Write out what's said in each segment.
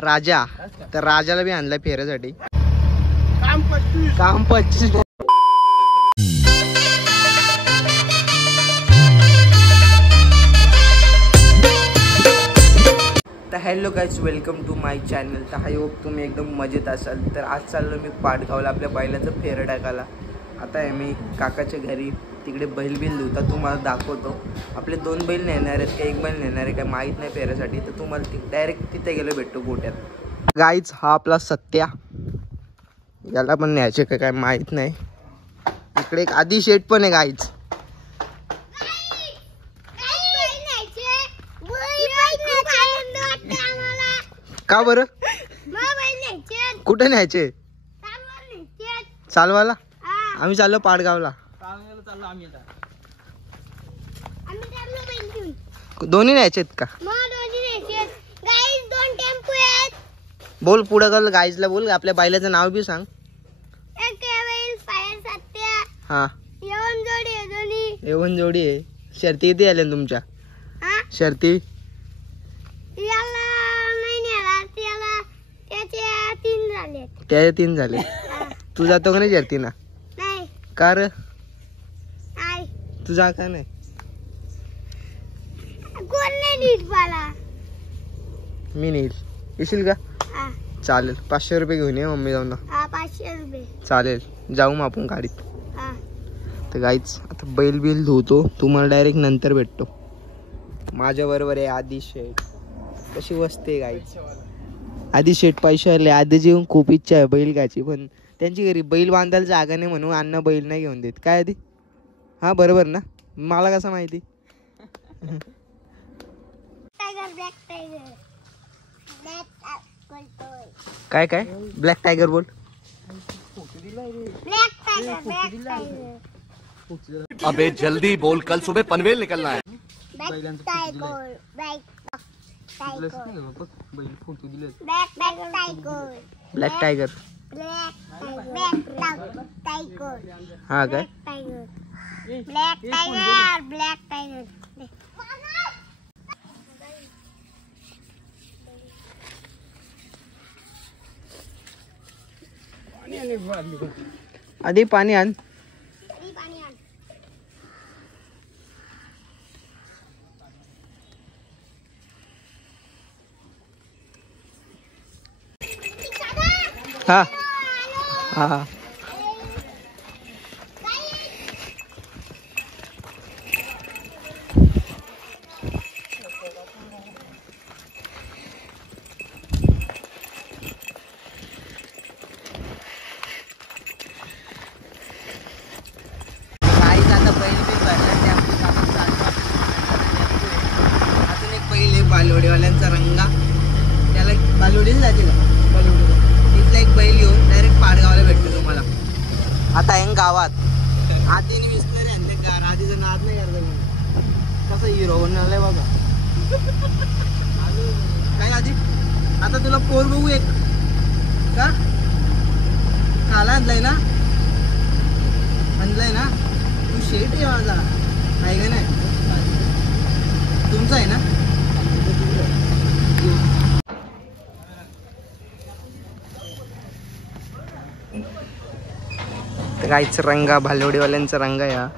राजा तर राजाला बी आणलाय फेऱ्यासाठी. काम 25. तर hello guys, welcome to my channel. तर आय होप तुम्ही एकदम मजेत असाल. तर आज चाललो मी पाटगावला आपल्या बैलाचं फेरं टाकायला. आता आहे मी काकाच्या घरी, तिकडे बैल धुता तुम्हाला दाखवतो. आपले 2 बैल नेणार आहेत का 1 बैल नेणार आहे काय माहीत नाही फेऱ्यासाठी. तर तुम्हाला डायरेक्ट तिथे गेलो भेटतो गोट्यात. गाईज हा आपला सत्या, याला पण न्यायचे का काय माहीत नाही. इकडे एक आधी शेट पण आहे गाईज. का बरं? कुठे न्यायचे? चालवाला. आम्ही चाललो पाटगावला. दोन्ही न्यायचेत का? बोल पुढे गल गाईजला बोल, आपल्या बैलाचं नाव बी सांग. हा येऊन जोडी आहे. शर्ती किती आल्या तुमच्या? शर्ती त्या 3 झाले. तू जातो का नाही शर्ती ना? का रे? तू जा का नाही? मी नेईल. येशील का? चालेल. 500 रुपये घेऊन ये मम्मी जाऊन. 500 रुपये चालेल. जाऊ मग आपण गाडीत. तर गाईच आता बैल धुतो, तुम्हाला डायरेक्ट नंतर भेटतो. माझ्या बरोबर आहे आधी शेठ. कशी वसते गाईच. आधी शेठ पैसे आले. आधी जेवून खूप इच्छा आहे बैल घ्यायची, पण त्यांची घरी बैल बांधायला जागा नाही म्हणून अण्णा बैल नाही घेऊन देत. काय आधी? हा बरोबर ना? मला कसं माहिती? काय काय ब्लॅक टायगर बोल. अबे जल्दी बोल, कल सुबह पनवेल निकलना है. Black tiger. हा काय? Black tiger. आधी पाणी आण. हा हा बालवडीवाल्यांचा रंगा. त्याला बालवडीला जाते का? तिथला एक बैल घेऊन डायरेक्ट पाटगावला भेटतो तुम्हाला. आता आहे गावात. आधीने विसणार आहे. आधीचं नाद नाही करता. कसं हिरो बनलाय बघा. काय आधी आता तुला पोर बघू एक का? काला आणलाय ना? आणलाय ना? तू शेट आहे माझा, आहे का नाही? तुमचा आहे ना? गाईचा रंगा, भालवडीवाल्यांचा रंगा. या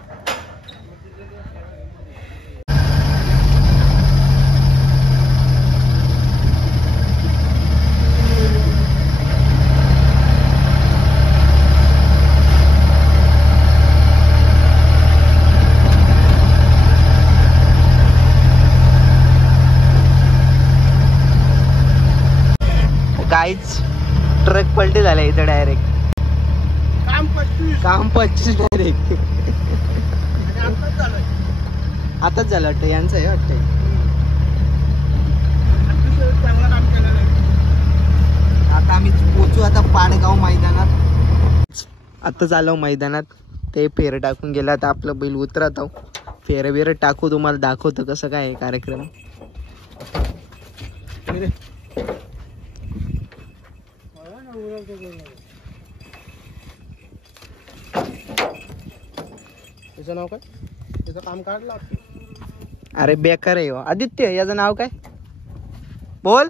गाईच ट्रक पलटी झाला इथं डायरेक्ट. काम 25 डायरेक्ट. आताच झालं वाटतं यांचं आहे वाटतं. आता आम्ही पोचू आता पाटगाव मैदानात. आता चालू मैदानात. ते फेरं टाकून गेला. आता आपलं बैल उतरत आहो. फेरं बिरं टाकू, तुम्हाला दाखवतो कसं काय आहे कार्यक्रम. त्याचं नाव काय? त्याचं काम काढलं. अरे बेकार आहे हो. आदित्य याचं नाव काय बोल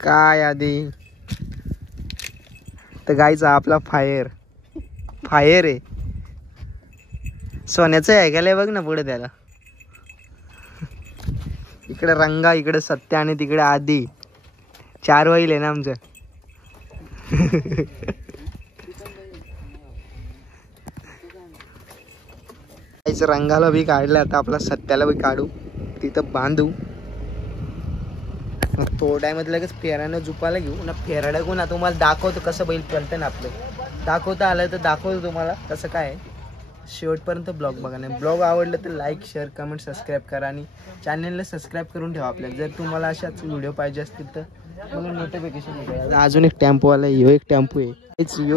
काय आधी. तर गायचा आपला फायर आहे. सोन्याचं ऐकायला बघ ना पुढे त्याला. इकडे रंगा, इकडे सत्य आणि तिकडे आधी. 4 बैल आहे ना आमचं. रंगाला बी काढलं, आता आपला सत्याला बी काढू, तिथं बांधू. तो टायमात लगेच फेरानं झुपायला घेऊ ना. फेरा टाकून तुम्हाला दाखवतो कसं बैल पळतं ना आपलं. दाखवता आलं तर दाखवतो तुम्हाला कसं काय आहे. शेवटपर्यंत ब्लॉग बघा. नाही ब्लॉग आवडलं तर लाईक, शेअर, कमेंट, सबस्क्राईब करा आणि चॅनलला सबस्क्राईब करून ठेवा आपल्याला. जर तुम्हाला अशाच व्हिडिओ पाहिजे असतील तर मग नोटिफिकेशन मिळेल. अजून एक टेम्पोवाला आहे. एक टेम्पो आहे.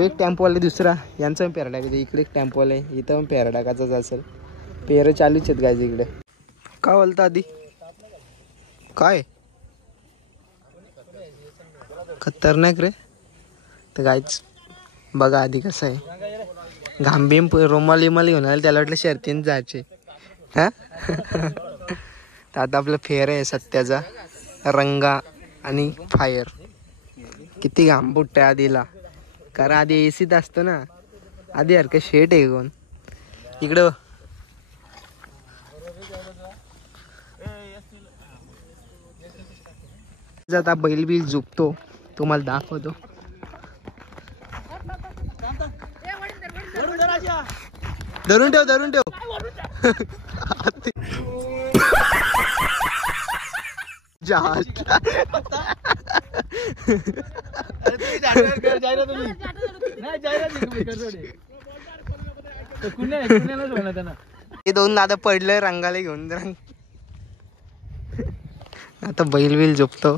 एक टेम्पोवाला दुसरा यांचा पण पेरा टाकायचा. इकडे एक टेम्पोवाला आहे, इथं पण पेरा टाकायचाच असेल. पेरं चालूच आहेत गायचे इकडे. काय बोलता आधी काय खतरनाक रे. तर गायच बघा आधी कसं आहे. घांबीम रोमाल इमाली घेऊन आले, त्याला वाटलं शर्तीन जायचे हा. तर आता आपलं फेर आहे सत्याचा, रंगा आणि फायर. किती घाम बुट्ट्या आधीला, कारण आधी एसीत असतो ना. आधी यार का शेट आहे कोण इकडं. आता बैल बिल झुकतो तुम्हाला दाखवतो. धरून ठेव हे 2 दादा पडलं रंगाला घेऊन. आता बैल बिल झोपतो.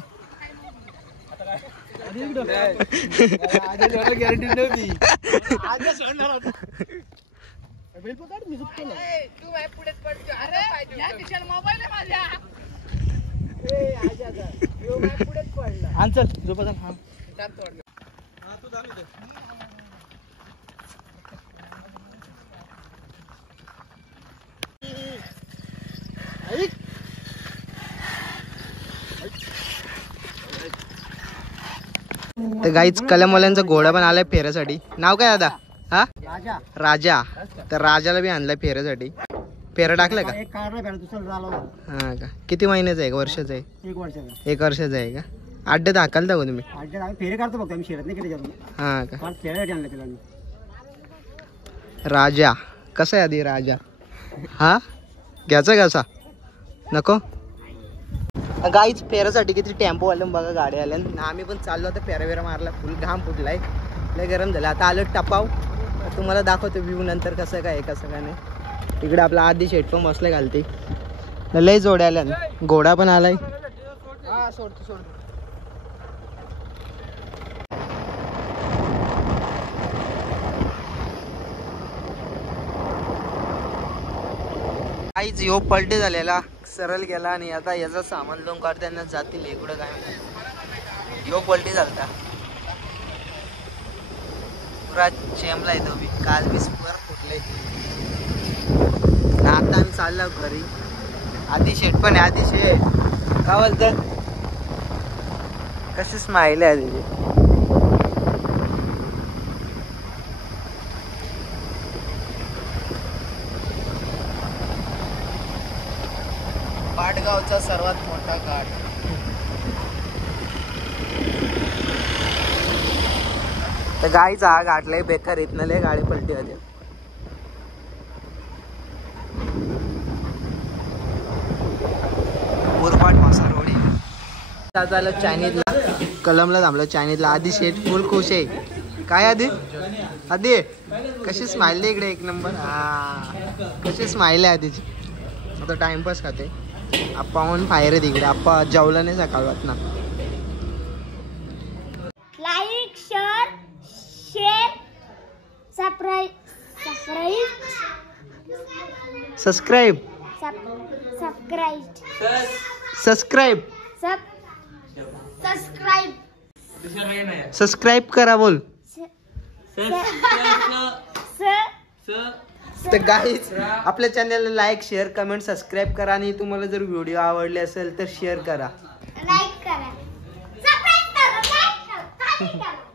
तर गाईच कलमवाल्यांचा घोडा पण आलाय फेऱ्यासाठी. नाव काय दादा? हा राजा. तर राजाला बी आणलाय फेऱ्यासाठी. फेरा टाकलाय का? हा का. किती महिन्याचा आहे? वर्षाचा आहे? 1 वर्षाचा आहे का? अड्ड्यात हाकालता का तुम्ही? हा का. राजा कसा आहे आधी राजा? हा घ्यायचा कसा नको. गाईच फेऱ्यासाठी किती टेम्पो आले बघा, गाडी आल्या. आम्ही पण चाललो आता. फेरा वेरा मारला, फुल घाम फुटलाय, लय गरम झालं. आता आलो टपाव, तुम्हाला दाखवतो व्ह्यू नंतर कसं काय कसं काय नाही. इकडे आपला आधी शेट पण बसलाय घालते. लय जोड्या आल्या, घोडा पण आलाय. सोडतो काहीच यो पलटे झालेला, सरळ गेला आणि आता याचा सामान लावून काढताना जातील इकडं काय. यो पलटी झालता पुरा चेमला येतो बी. काल बी सुपर फुटले. आता आम्ही चाललो घरी. आधी शेट पण आहे. आधी शेट काय बोलत, कशी स्माईल आहे आधी. पाटगावचा सर्वात मोठा घाट. तर गाईचा हा घाटलाय बेकार. इथनं लय गाडी पलटी होते. मुरबाड मासा रोड आहे. चायनीजला कलमला थांबलं. चायनीजला आधी शेट फुल खुश आहे. काय आधी कशी स्माईल आहे इकडे. 1 नंबर. हा कशी स्माईल आहे आधीची. आता टाइमपास खाते. आप्पा म्हणून फायर आहे तिकडे. आप्पा जेवला नाही सकाळात ना. लाईक शेअर सबस्क्राईब करा. बोल तर गाईज आपल्या चॅनलला लाईक शेअर कमेंट सबस्क्राईब करा आणि तुम्हाला जर व्हिडिओ आवडले असेल तर शेअर करा लाईक करा सबस्क्राईब करा लाईक करा